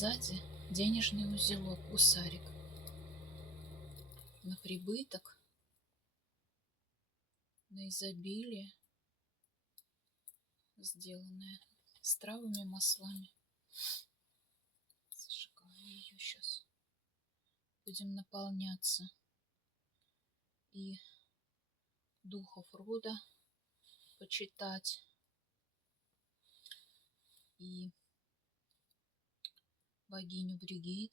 сзади денежный узелок, гусарик. На прибыток, на изобилие, сделанное с травами, маслами. Зажигаю ее сейчас. Будем наполняться и духов рода почитать, и богиню Бригит.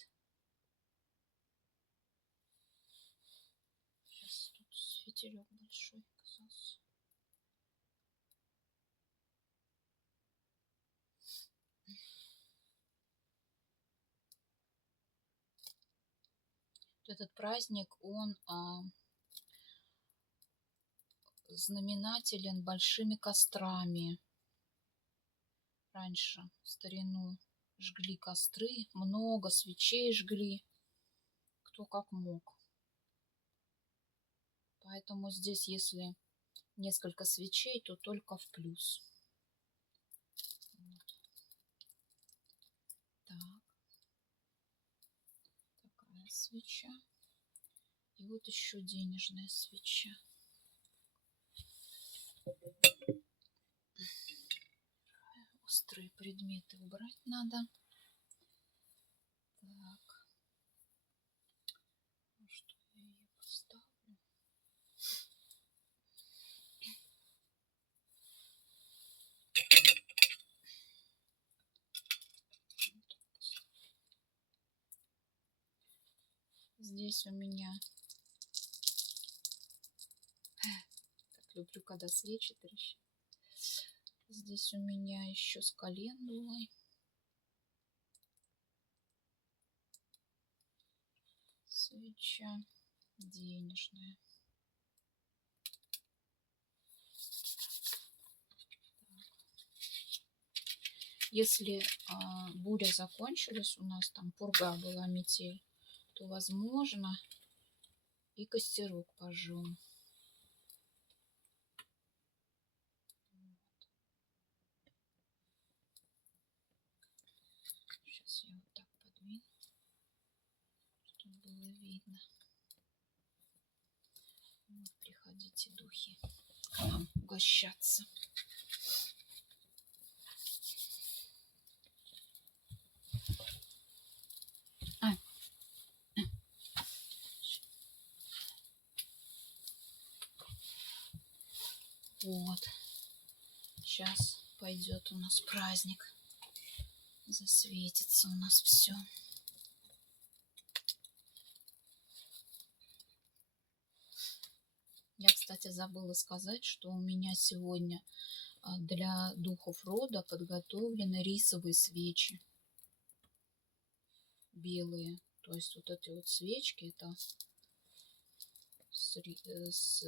Сейчас тут светилек большой оказался. Этот праздник, он знаменателен большими кострами. Раньше, в старину, жгли костры, много свечей жгли, кто как мог. Поэтому здесь, если несколько свечей, то только в плюс. Вот. Так. Такая свеча. И вот еще денежная свеча. Острые предметы убрать надо. Так. Ну что, я ее поставлю. Здесь у меня... Так люблю, когда свечи трещат. Здесь у меня еще с календулой. Свеча денежная. Если буря закончилась, у нас там пурга была, метель, то возможно и костерок пожжем. Сейчас я вот так подвину, чтобы было видно. Вот, приходите, духи, к нам угощаться. Вот, сейчас пойдет у нас праздник, засветится у нас все. Я, кстати, забыла сказать, что у меня сегодня для духов рода подготовлены рисовые свечи. Белые. То есть вот эти вот свечки, это с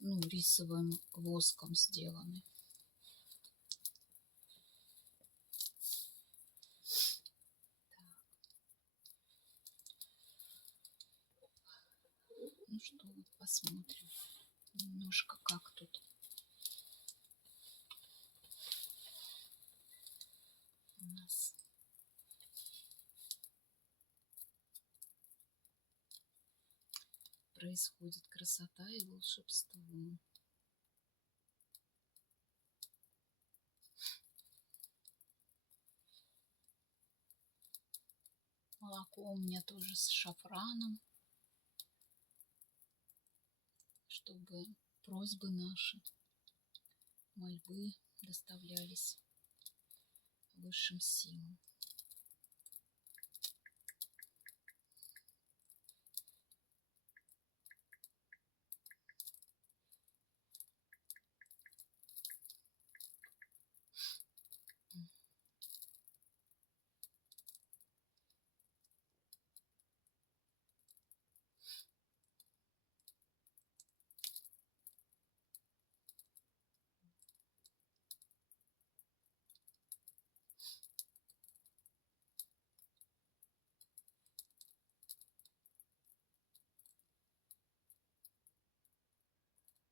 рисовым воском сделаны. Ну что, вот посмотрим немножко, как тут у нас. Происходит красота и волшебство. Молоко у меня тоже с шафраном, чтобы просьбы наши, мольбы доставлялись высшим силам.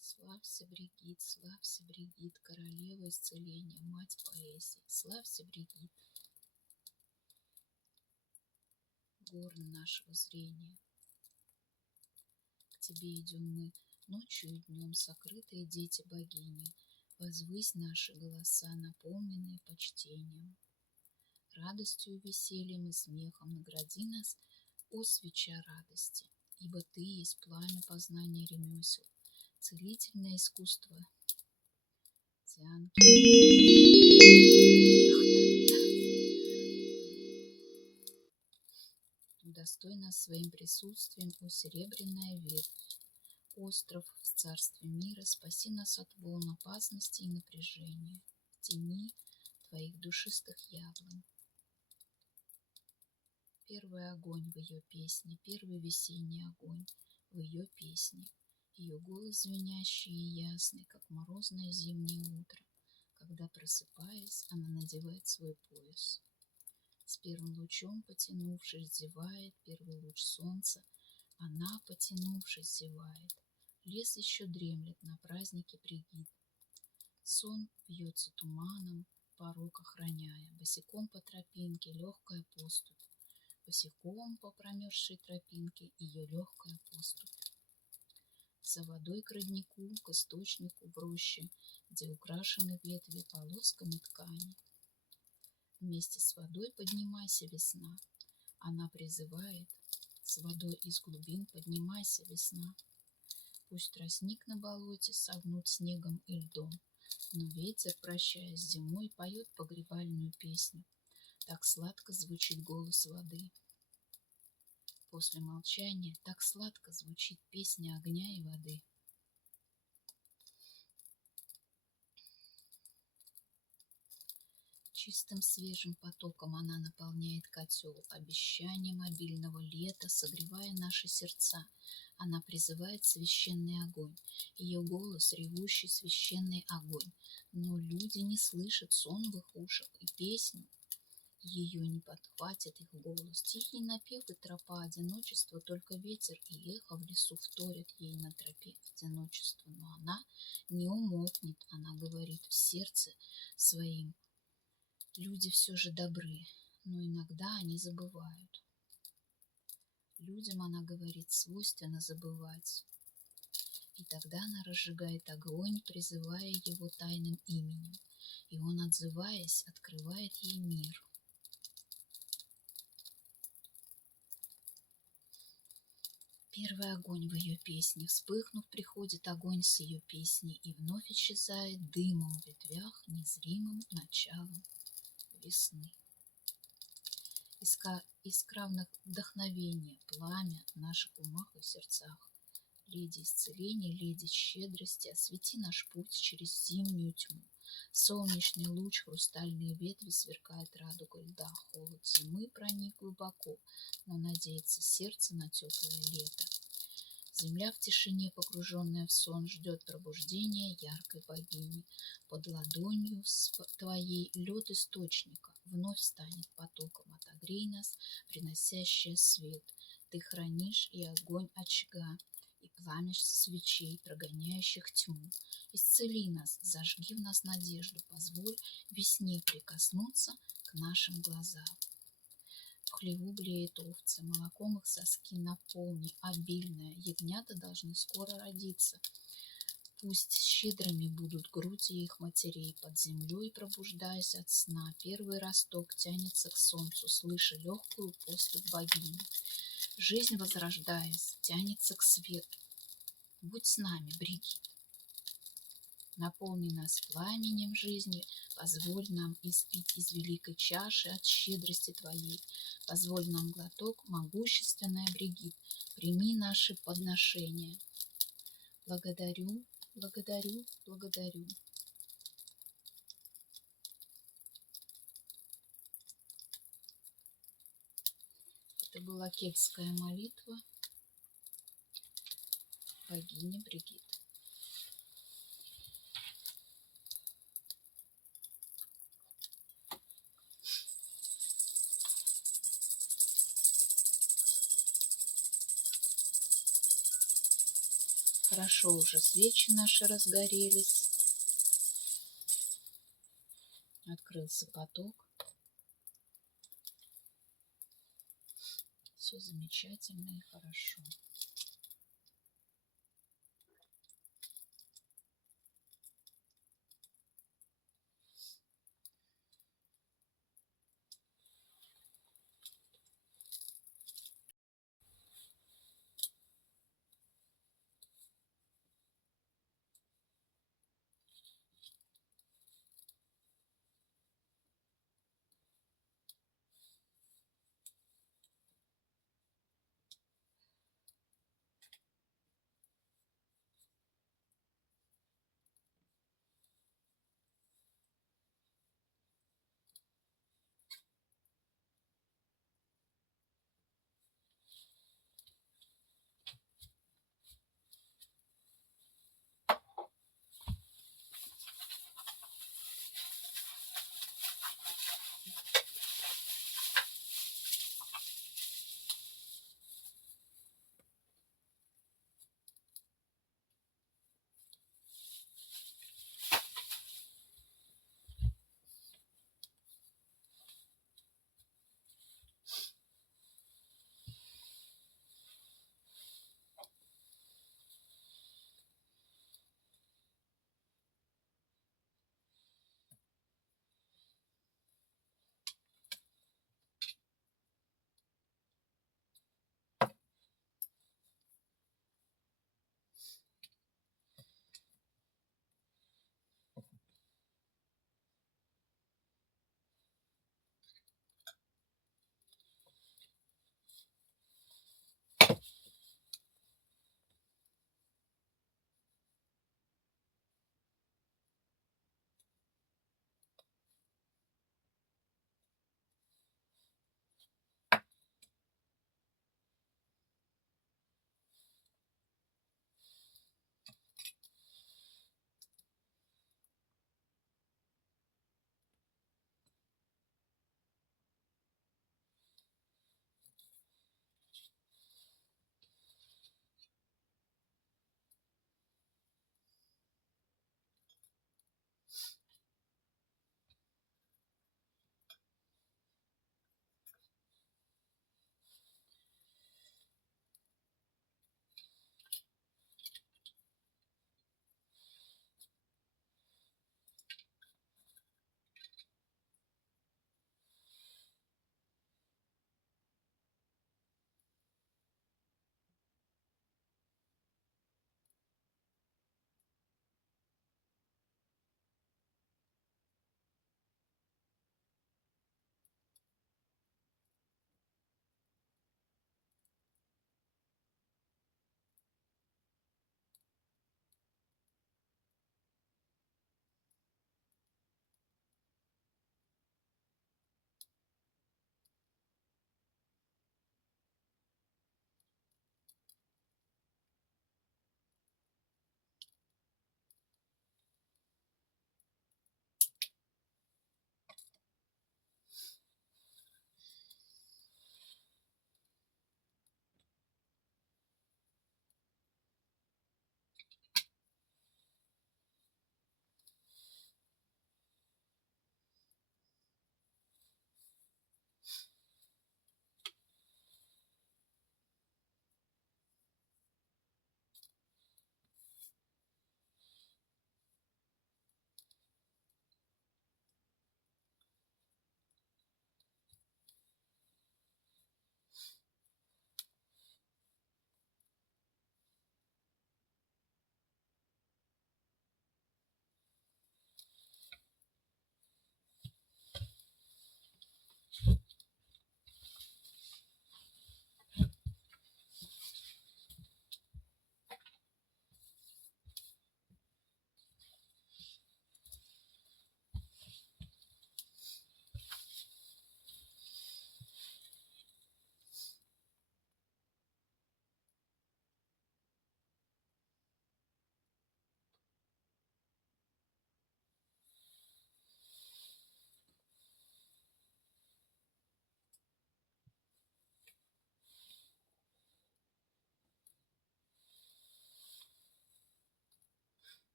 Славься, Бригит, королева исцеления, мать поэзии. Славься, Бригит. горн нашего зрения. К тебе идем мы ночью и днем, сокрытые дети богини. Возвысь наши голоса, наполненные почтением. Радостью, весельем и смехом награди нас, о свеча радости, ибо ты есть пламя познания ремесел, целительное искусство тянки, удостой нас своим присутствием, о серебряная ветвь, остров в царстве мира, спаси нас от волн опасности и напряжения, в тени твоих душистых яблонь. Первый огонь в ее песне, первый весенний огонь в ее песне, ее голос звенящий и ясный, как морозное зимнее утро, когда, просыпаясь, она надевает свой пояс. С первым лучом, потянувшись, зевает первый луч солнца, она, потянувшись, зевает. Лес еще дремлет на празднике Бригит. Сон вьется туманом, порог охраняя, босиком по тропинке легкая поступь. Босиком по промерзшей тропинке ее легкая поступь. За водой к роднику, к источнику в роще, где украшены ветви полосками ткани. Вместе с водой поднимайся, весна. Она призывает, с водой из глубин поднимайся, весна. Пусть тростник на болоте согнут снегом и льдом, но ветер, прощаясь с зимой, поет погребальную песню. Так сладко звучит голос воды. После молчания так сладко звучит песня огня и воды. Чистым свежим потоком она наполняет котел, обещанием обильного лета, согревая наши сердца. Она призывает священный огонь, ее голос ревущий священный огонь. Но люди не слышат сон в их ушах, и песню ее не подхватит их голос. Тихий напев и тропа одиночества, только ветер и эхо в лесу вторят ей на тропе одиночества. Но она не умолкнет, она говорит в сердце своим. Люди все же добры, но иногда они забывают. Людям, она говорит, свойственно забывать. И тогда она разжигает огонь, призывая его тайным именем. И он, отзываясь, открывает ей мир. Первый огонь в ее песне, вспыхнув, приходит огонь с ее песней, и вновь исчезает дымом в ветвях незримым началом весны. Искра вдохновения, пламя в наших умах и сердцах. Леди исцеления, леди щедрости, освети наш путь через зимнюю тьму. Солнечный луч, хрустальные ветви сверкает радугой льда. Холод зимы проник глубоко, но надеется сердце на теплое лето. Земля в тишине, погруженная в сон, ждет пробуждения яркой богини. Под ладонью твоей лед источника вновь станет потоком. Отогрей нас, приносящая свет. Ты хранишь и огонь очага, и пламя свечей, прогоняющих тьму. Исцели нас, зажги в нас надежду, позволь весне прикоснуться к нашим глазам. В хлеву блеют овцы, молоком их соски наполни, обильное, ягнята должны скоро родиться. Пусть щедрыми будут груди их матерей, под землей пробуждаясь от сна. Первый росток тянется к солнцу, слыша легкую поступь богини. Жизнь, возрождаясь, тянется к свету. Будь с нами, Бригит. Наполни нас пламенем жизни, позволь нам испить из великой чаши от щедрости Твоей. Позволь нам глоток, могущественная Бригит, прими наши подношения. Благодарю, благодарю, благодарю. Это была кельтская молитва богини Бригит. Хорошо уже свечи наши разгорелись. Открылся поток. все замечательно и хорошо.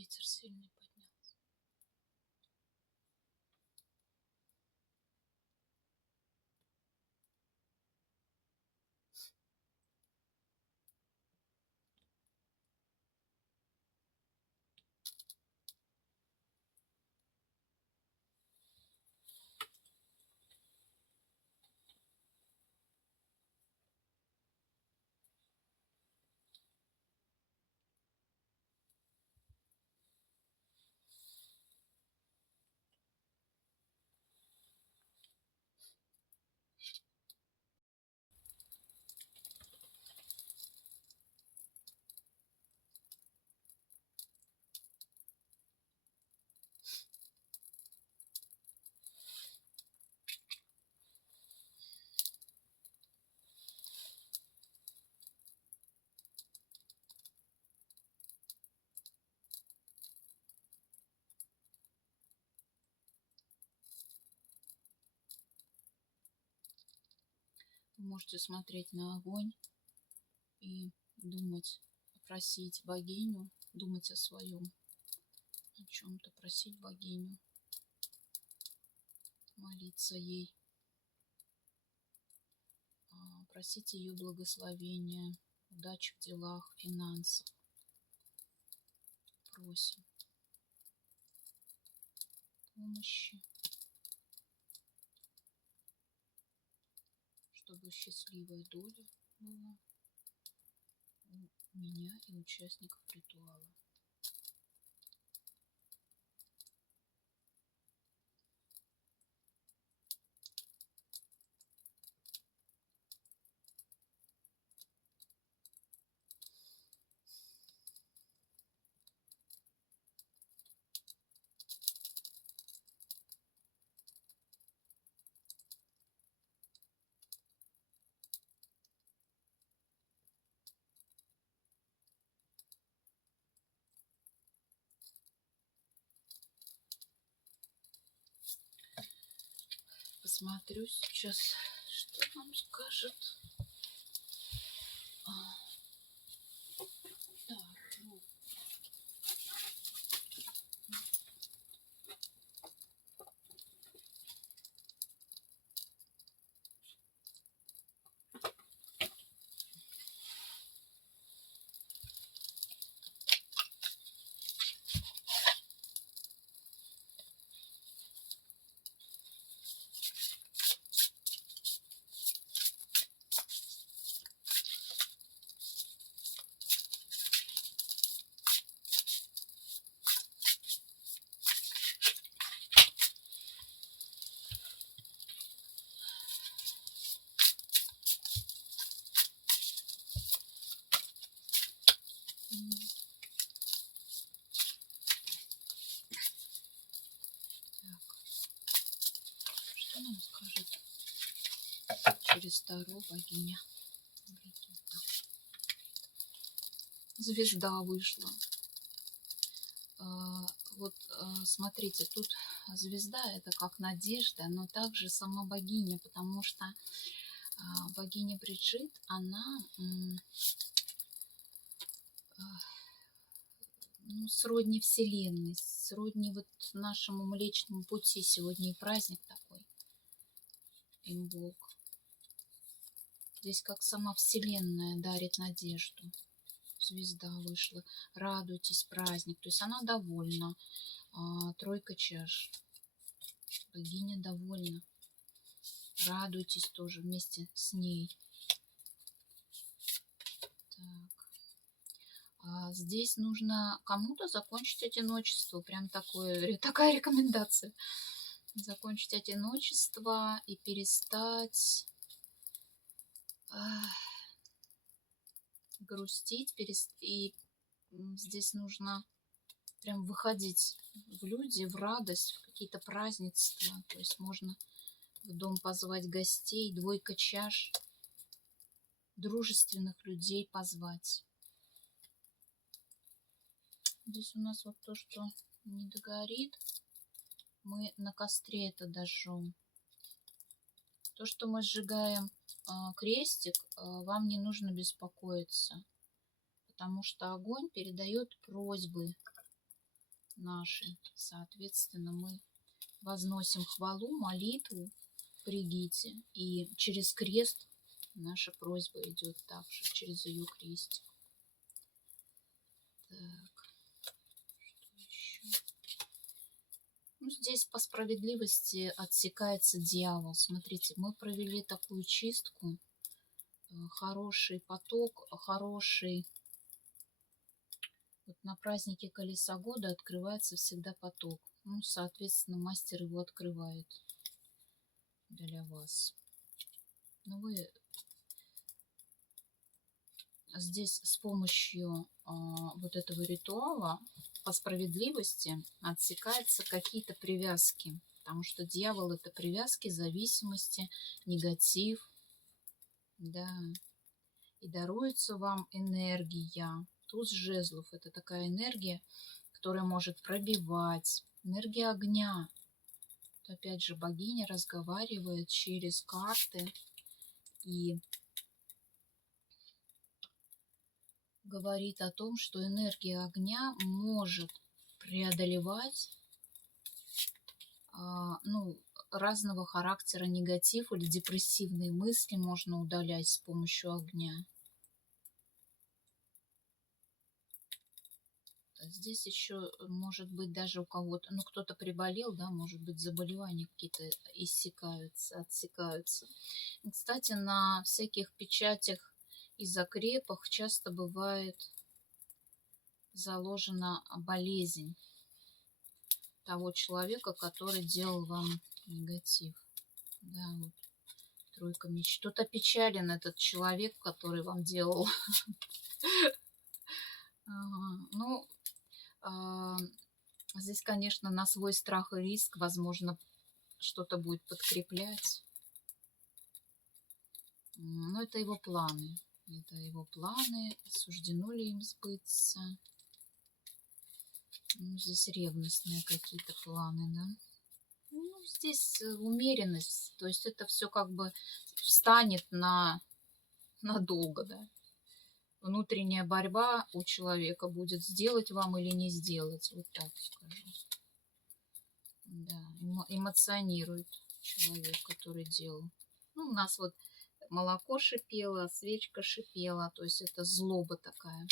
Ветер сильный поднялся. Вы можете смотреть на огонь и думать, просить богиню, думать о своем, о чем-то, просить богиню, молиться ей, просить ее благословения, удачи в делах, финансах. Просим помощи, чтобы счастливая доля была у меня и участников ритуала. Посмотрю сейчас, что нам скажет. Таро. Что нам скажет через Таро богиня Бригитта? Звезда вышла. Вот смотрите, тут звезда — это как надежда, но также сама богиня, потому что богиня Бриджит, она сродни Вселенной, сродни вот нашему Млечному Пути. Сегодня и праздник такой, имболк. Здесь как сама Вселенная дарит надежду. Звезда вышла. Радуйтесь, праздник. То есть она довольна. Тройка чаш. Богиня довольна. Радуйтесь тоже вместе с ней. Так. Здесь нужно кому-то закончить одиночество. Прям такая рекомендация. Закончить одиночество и перестать грустить. И здесь нужно прям выходить в люди, в радость, в какие-то празднества. То есть можно в дом позвать гостей, двойка чаш, дружественных людей позвать. Здесь у нас вот то, что не догорит, мы на костре это дожжем. То, что мы сжигаем крестик, вам не нужно беспокоиться, потому что огонь передает просьбы наши. Соответственно, мы возносим хвалу, молитву Бригитте. И через крест наша просьба идет также, через ее крестик. Так, что еще? Ну, здесь по справедливости отсекается дьявол. Смотрите, мы провели такую чистку. Хороший поток, хороший. Вот на празднике Колеса года открывается всегда поток. Ну, соответственно, мастер его открывает для вас. Но вы здесь с помощью вот этого ритуала по справедливости отсекаются какие-то привязки. Потому что дьявол — это привязки, зависимости, негатив. Да. И даруется вам энергия. Туз жезлов — это такая энергия, которая может пробивать. Энергия огня. Опять же, богиня разговаривает через карты и говорит о том, что энергия огня может преодолевать разного характера негатив или депрессивные мысли можно удалять с помощью огня. Здесь еще может быть даже у кого-то, ну кто-то приболел, да, может быть заболевания какие-то иссякаются, отсекаются. И, кстати, на всяких печатях и закрепах часто бывает заложена болезнь того человека, который делал вам негатив. Да, вот тройка мечей. Тут опечален этот человек, который вам делал. Ну, здесь, конечно, на свой страх и риск, возможно, что-то будет подкреплять. Но это его планы. Это его планы. Суждено ли им сбыться? Ну, здесь ревностные какие-то планы, да? Ну, здесь умеренность. То есть это все как бы встанет надолго, да? Внутренняя борьба у человека будет, сделать вам или не сделать. Вот так скажу. Да, эмоционирует человек, который делал. Ну, у нас вот молоко шипело, свечка шипела. То есть это злоба такая.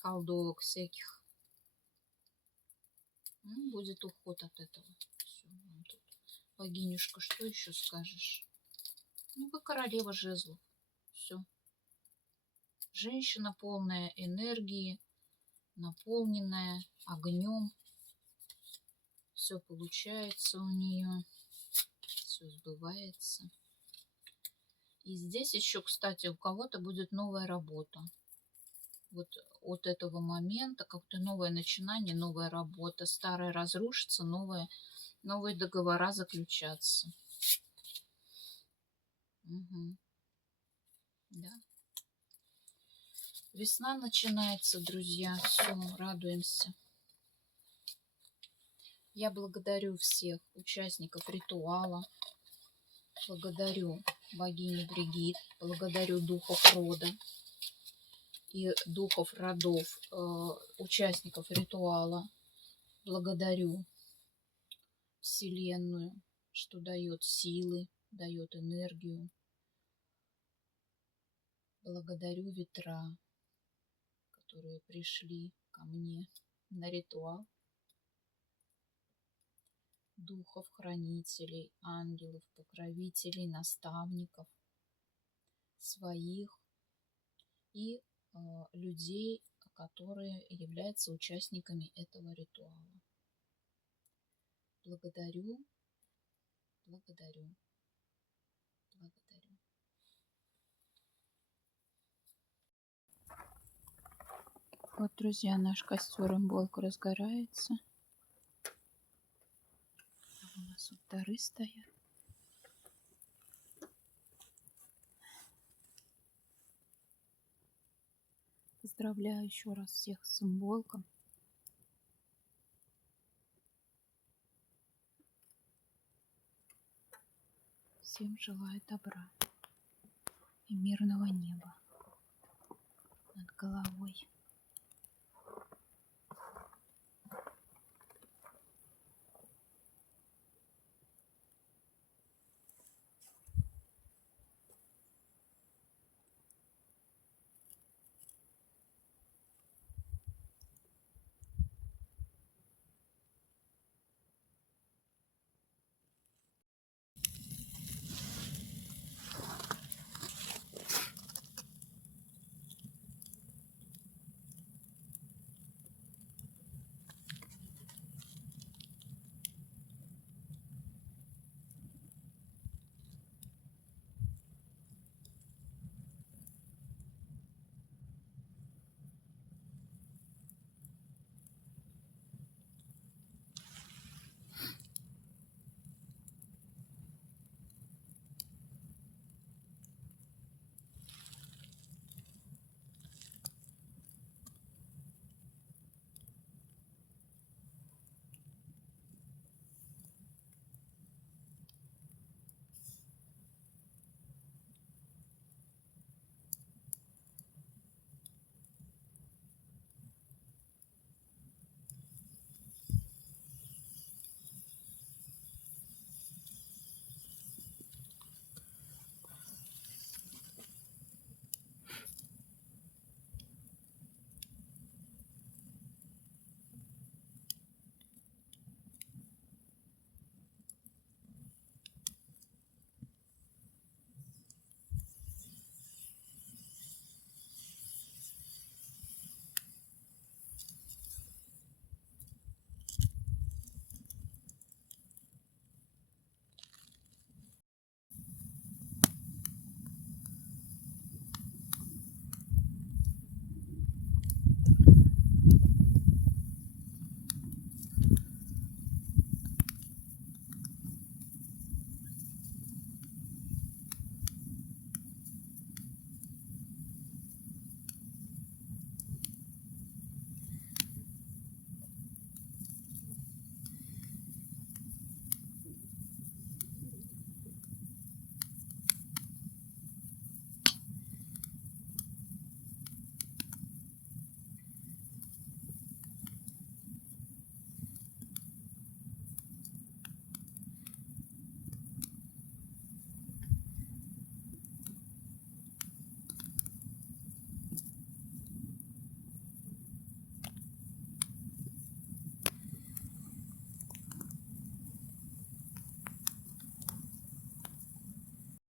Колдовок всяких. Ну, будет уход от этого. Все, тут. Богинюшка, что еще скажешь? Ну, вы королева жезлов. Все. Женщина полная энергии, наполненная огнем. Все получается у нее. Все сбывается. И здесь еще, кстати, у кого-то будет новая работа. Вот от этого момента как-то новое начинание, новая работа. Старая разрушится, новые договора заключаться. Угу. Да. Весна начинается, друзья. Все, радуемся. Я благодарю всех участников ритуала. Благодарю богиню Бригит. Благодарю духов рода и духов родов, участников ритуала. Благодарю Вселенную, что дает силы, дает энергию. Благодарю ветра, которые пришли ко мне на ритуал. Духов, хранителей, ангелов, покровителей, наставников, своих и людей, которые являются участниками этого ритуала. Благодарю, благодарю, благодарю. Вот, друзья, наш костер имболк разгорается. У нас вот дары стоят. Поздравляю еще раз всех с имболком. Всем желаю добра и мирного неба над головой.